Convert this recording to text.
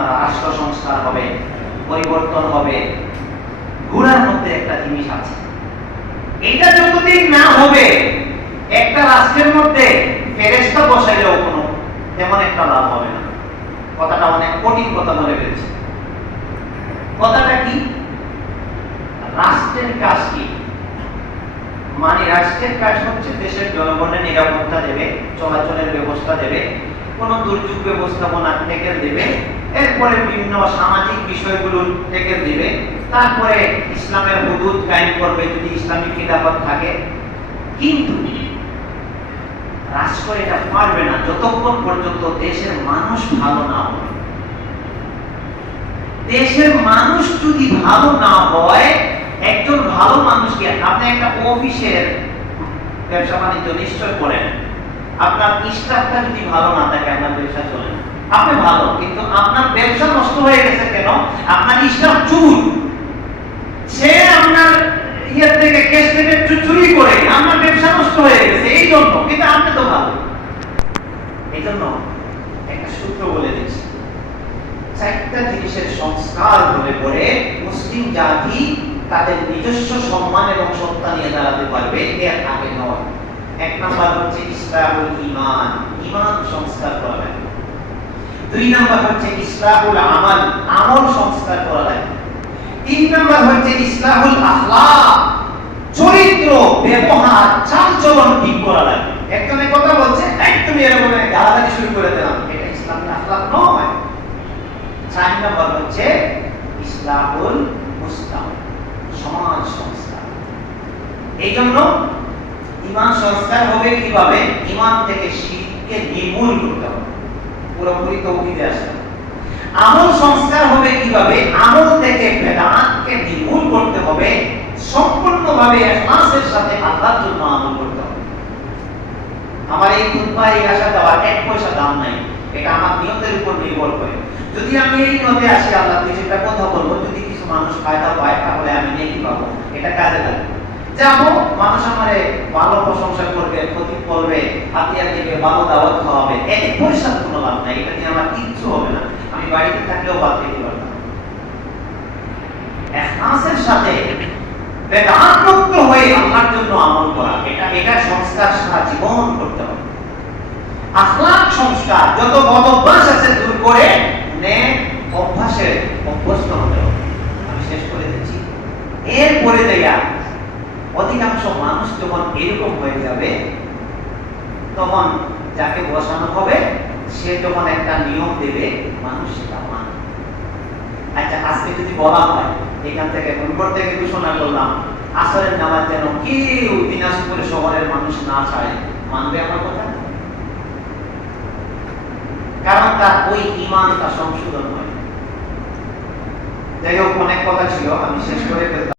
আপনারা রাষ্ট্র সংস্কার হবে, পরিবর্তন হবে। ঘোড়ার মধ্যে একটা জিনিস আছে, এটা যতদিন না হবে একটা রাষ্ট্রের মধ্যে ফেরেশতা বসাইলেও কোনো তেমন একটা লাভ হবে না। কথাটা অনেক কঠিন কথা বলে ফেলেছি। কথাটা কি? রাষ্ট্রের কাজ কি? মানে রাষ্ট্রের কাজ হচ্ছে দেশের জনগণের নিরাপত্তা দেবে, চলাচলের ব্যবস্থা দেবে, কোন দুর্যোগ ব্যবস্থাপনা থেকে দেবে, এরপরে বিভিন্ন সামাজিক বিষয়গুলো থেকে দেবে, তারপরে ইসলামের হুদুদ কায়েম করবে যদি ইসলামিক খিলাফত থাকে। কিন্তু রাষ্ট্র এটা পারবে না যতক্ষণ পর্যন্ত দেশের মানুষ ভালো না হবে। দেশের মানুষ যদি ভালো না হয়, একজন ভালো মানুষকে, আপনি একটা অফিসের ব্যবসা বাণিজ্য নিশ্চয় করেন, আপনার স্টাফটা যদি ভালো না থাকে আপনার ব্যবসা চলে না। আপনি ভালো, কিন্তু আপনার ব্যবসা নষ্ট হয়ে গেছে কেন? আপনার স্টাফ চুর, সে আপনার ইয়ের থেকে কেস থেকে চুরি করে আপনার ব্যবসা নষ্ট হয়ে গেছে এই জন্য। কিন্তু আপনি তো ভালো। এই জন্য একটা সূত্র বলে দিচ্ছি, চারটা জিনিসের সংস্কার হলে পরে মুসলিম জাতি তাদের নিজস্ব সম্মান এবং সত্তা নিয়ে দাঁড়াতে পারবে, এর আগে নয়। এক নাম্বার হচ্ছে ইসলাহুল ঈমান, ঈমান সংস্কার করা লাগবে। দুই নাম্বার হচ্ছে ইসলাহুল আমাল, আমল সংস্কার করা লাগবে। তিন নাম্বার হচ্ছে ইসলাহুল আখলাক, চরিত্র, ব্যবহার, চালচলন ঠিক করা লাগবে। একজনের কথা বলছে, তুমি এরকম গালাগালি শুরু করে দিলাম, এটা ইসলামী আখলাক নয়। চার নাম্বার হচ্ছে ইসলাহুল মুজতামা, সমাজ সংস্কার। এই জন্য ঈমান সংস্কার হবে কিভাবে? ঈমান থেকে শিরককে নির্মূল করতে হবে, পুরোপুরি তাওহীদে আসতে হবে। আমল সংস্কার হবে কিভাবে? আমল থেকে বেদাতকে নির্মূল করতে হবে, সম্পূর্ণভাবে ইখলাসের সাথে আল্লাহর জন্য আমল করতে হবে। আমার এই খুতবায় আসা যাওয়ার এক পয়সা দাম নাই, এটা আমার নিয়তের উপর নির্ভর করে। যদি আমি এই নিয়তে আসি আল্লাহ কিছুটা কথা বলবো, যদি কিছু মানুষ ফায়দা পায় তাহলে আমি নেকি পাবো, এটা কাজে লাগবে। যাবো, মানুষ আমারে ভালো প্রশংসা করবে, ক্ষতি করবে, হাতিয়ার দিবে, ভালো দাওয়াত খাওয়াবে, এক পয়সার কোনো লাভ নাই, এটা দিয়ে আমার কিচ্ছু হবে না। আমি বাড়িতে থাকলেও বাদ দিতে পারতাম। ইখলাসের সাথে বেদাতমুক্ত হয়ে আল্লাহর জন্য আমল করা, এটা সংস্কার সারা জীবন করতে হবে। আখলাক সংস্কার, যত বদ অভ্যাস আছে দূর করে নেক অভ্যাসে অভ্যস্ত হতে হবে। আমি শেষ করে দিচ্ছি। এরপরে দেয়া অধিকাংশ মানুষ যখন এরকম হয়ে যাবে, তখন যাকে বসানো হবে সে যখন একটা নিয়ম দেবে, মানুষ সেটা মানে। আচ্ছা, আজকে যদি বলা হয় এখান থেকে উপর থেকে ঘোষণা করলাম আসরের নামাজ যেন কেউ দিনাজপুর শহরের মানুষ না ছাড়ে, মানবে আমার কথা? কারণ তার ওই ঈমানটা সংশোধন হয়। যাই হোক, অনেক কথা ছিল, আমি শেষ করে